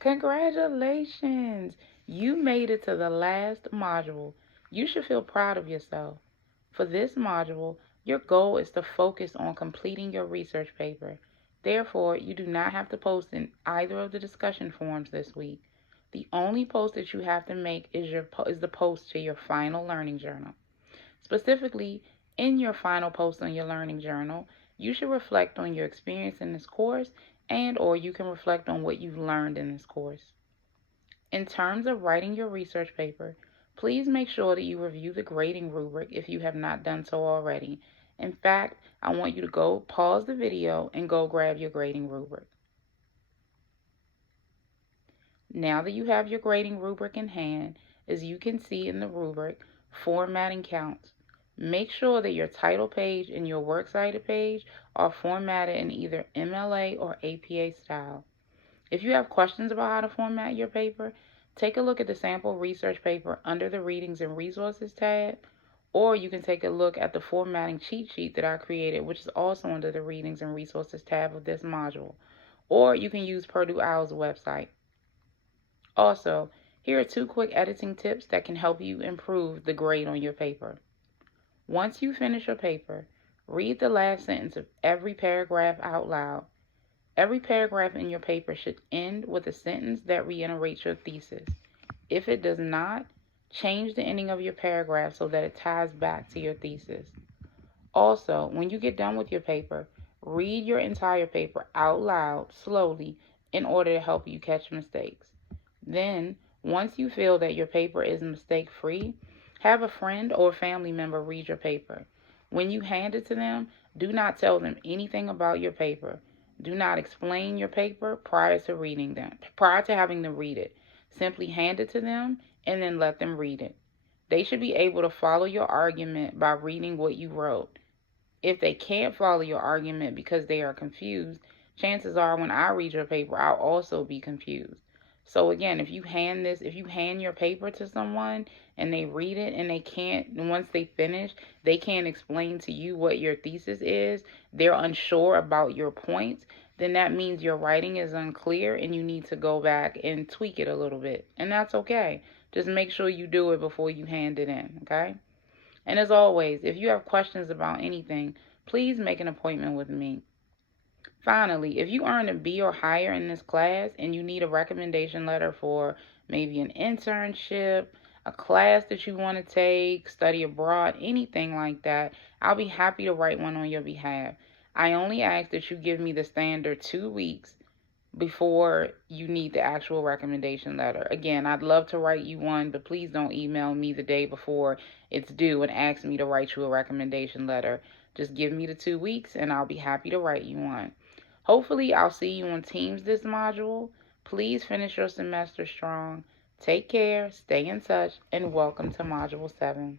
Congratulations! You made it to the last module. You should feel proud of yourself. For this module, your goal is to focus on completing your research paper. Therefore, you do not have to post in either of the discussion forums this week. The only post that you have to make is the post to your final learning journal. Specifically, in your final post on your learning journal, you should reflect on your experience in this course and/or you can reflect on what you've learned in this course. In terms of writing your research paper, please make sure that you review the grading rubric if you have not done so already. In fact, I want you to go pause the video and go grab your grading rubric. Now that you have your grading rubric in hand, as you can see in the rubric, formatting counts. Make sure that your title page and your works cited page are formatted in either MLA or APA style. If you have questions about how to format your paper, take a look at the sample research paper under the Readings and Resources tab, or you can take a look at the formatting cheat sheet that I created, which is also under the Readings and Resources tab of this module, or you can use Purdue OWL's website. Also, here are 2 quick editing tips that can help you improve the grade on your paper. Once you finish your paper, read the last sentence of every paragraph out loud. Every paragraph in your paper should end with a sentence that reiterates your thesis. If it does not, change the ending of your paragraph so that it ties back to your thesis. Also, when you get done with your paper, read your entire paper out loud slowly in order to help you catch mistakes. Then, once you feel that your paper is mistake-free, have a friend or family member read your paper. When you hand it to them, do not tell them anything about your paper. Do not explain your paper prior to having them read it. Simply hand it to them and then let them read it. They should be able to follow your argument by reading what you wrote. If they can't follow your argument because they are confused, chances are when I read your paper, I'll also be confused. So again, if you hand your paper to someone and they read it and once they finish, they can't explain to you what your thesis is, they're unsure about your points, then that means your writing is unclear and you need to go back and tweak it a little bit. And that's okay. Just make sure you do it before you hand it in, okay? And as always, if you have questions about anything, please make an appointment with me. Finally, if you earned a B or higher in this class and you need a recommendation letter for maybe an internship, a class that you want to take, study abroad, anything like that, I'll be happy to write one on your behalf. I only ask that you give me the standard 2 weeks before you need the actual recommendation letter. Again, I'd love to write you one, but please don't email me the day before it's due and ask me to write you a recommendation letter. Just give me the 2 weeks and I'll be happy to write you one. Hopefully, I'll see you on Teams this module. Please finish your semester strong. Take care, stay in touch, and welcome to Module 7.